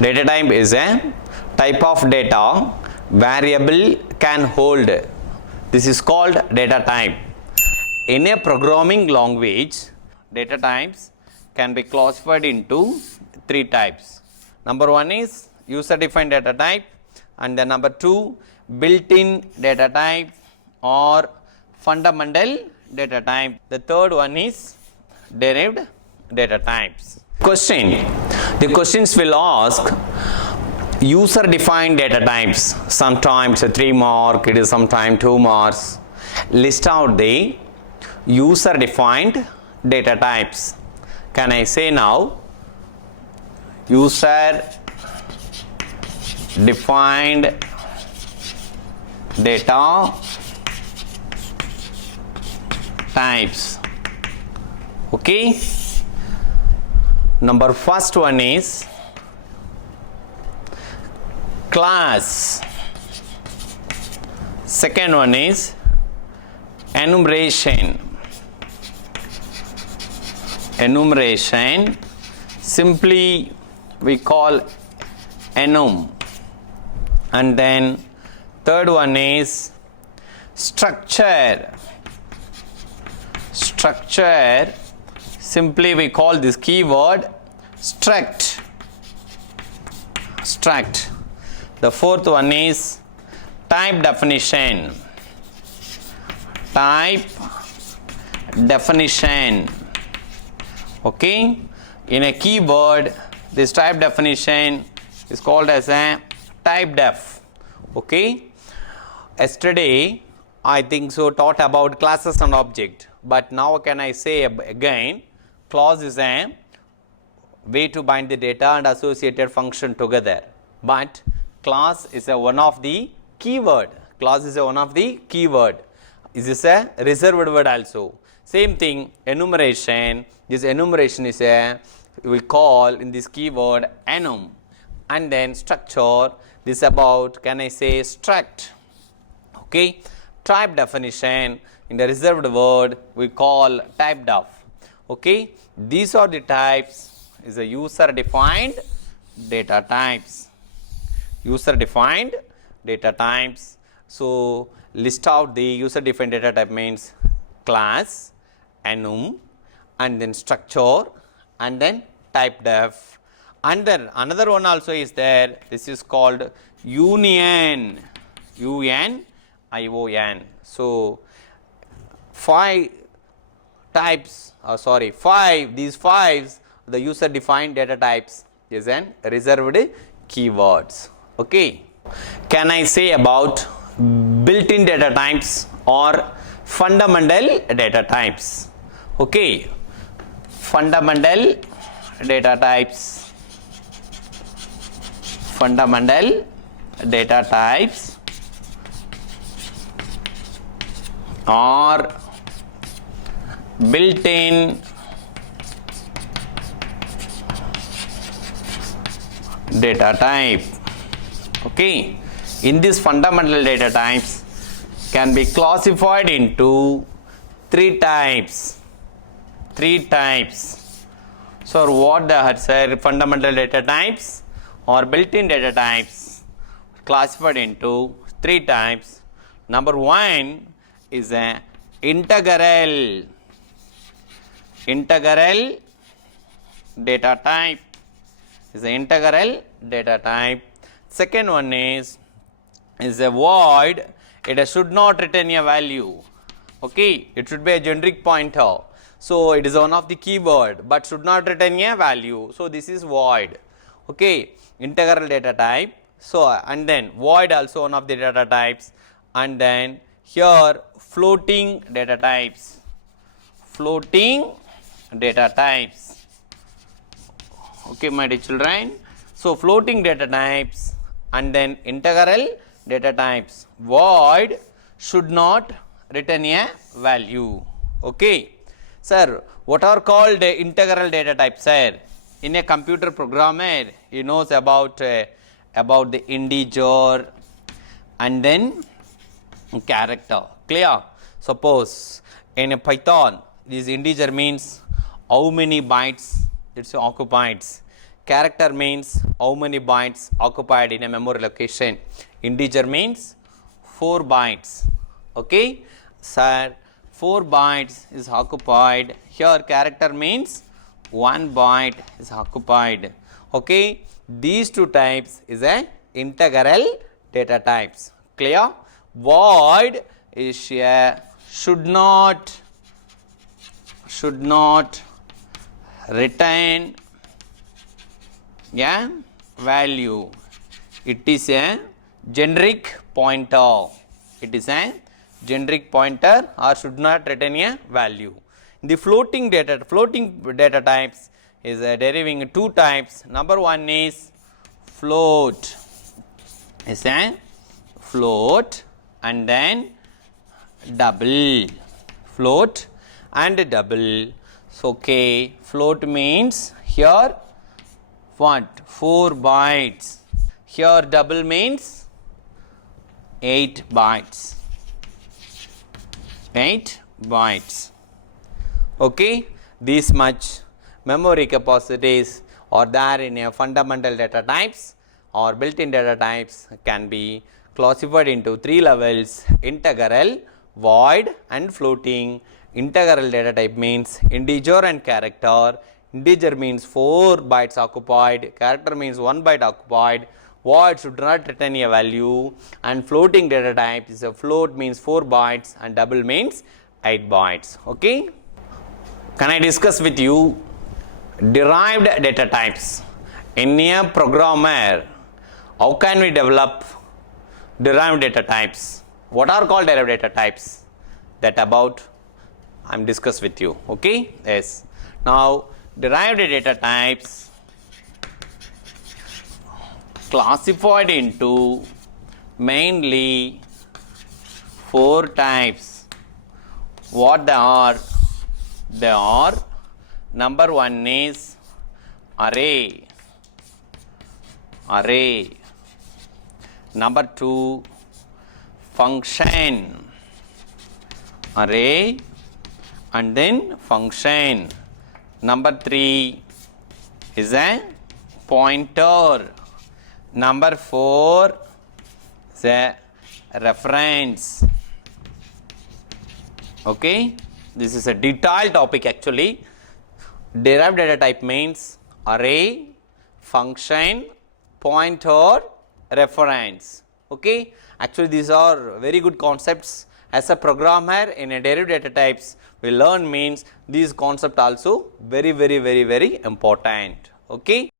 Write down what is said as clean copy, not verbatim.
Data type is a type of data variable can hold. This is called data type. In a programming language, data types can be classified into three types. Number one is user defined data type, and then number two, built-in data type or fundamental data type. The third one is derived data types. The questions will ask user defined data types. Sometimes 3 mark, it is sometimes 2 marks. List out the user defined data types. Can I say now? User defined data types. Okay. Number first one is class. Second one is enumeration. Simply we call enum. And then third one is structure. Simply we call this keyword struct. The fourth one is type definition. Okay, in a keyword, this type definition is called as a type def. Okay, yesterday I think so taught about classes and object, but now can I say again, clause is a way to bind the data and associated function together, but class is a one of the keyword. Is this a reserved word also? Same thing, enumeration. This enumeration is a, we call in this keyword enum. And then structure, this about, can I say, struct. Okay, type definition, in the reserved word we call type def. Okay, these are the types, is a user defined data types. So list out the user defined data type means class, enum, and then structure, and then type def. And then another one also is there, this is called union. So these five the user defined data types is an reserved keywords. Okay, can I say about built-in data types or fundamental data types? Okay, fundamental data types or built-in data type. Okay, in this fundamental data types can be classified into three types. So what the fundamental data types or built-in data types classified into three types. Number one is a integral data type. Second one is a void. It should not return a value. Okay, it should be a generic pointer. So it is one of the keyword but should not return a value. So this is void. Okay, integral data type. So and then void also one of the data types, and then here floating data types. Okay, my dear children. So floating data types and then integral data types. Void should not return a value. Okay, sir, what are called integral data types, sir? In a computer programmer, he knows about the integer and then character. Clear? Suppose in a Python, this integer means how many bytes it occupies. Character means how many bytes occupied in a memory location. Integer means 4 bytes. Okay, sir, 4 bytes is occupied. Here character means 1 byte is occupied. Okay, these two types is a integral data types. Clear? Void is a should not retain a value. It is a generic pointer. It is a generic pointer or should not retain a value. The floating data types is deriving two types. Number one is float. Is a float and then double. Float and double. So okay, float means here what? 4 bytes. Here double means 8 bytes. 8 bytes. Okay, this much memory capacities are there in a fundamental data types or built-in data types can be classified into 3 levels: integral, void and floating. Integral data type means integer and character. Integer means 4 bytes occupied, character means 1 byte occupied, void should not retain a value, and floating data type is a float means 4 bytes and double means 8 bytes. Okay, can I discuss with you derived data types? In a programmer, how can we develop derived data types? What are called derived data types? That about I am discuss with you. Okay, yes. Now derived data types classified into mainly 4 types. What they are? They are, number 1 is array. Number 2, function. Array and then function. Number 3 is a pointer. Number 4 is a reference. Okay, this is a detailed topic actually. Derived data type means array, function, pointer, reference. Okay, actually these are very good concepts. As a programmer in a derived data types we learn means these concepts also very important. Okay.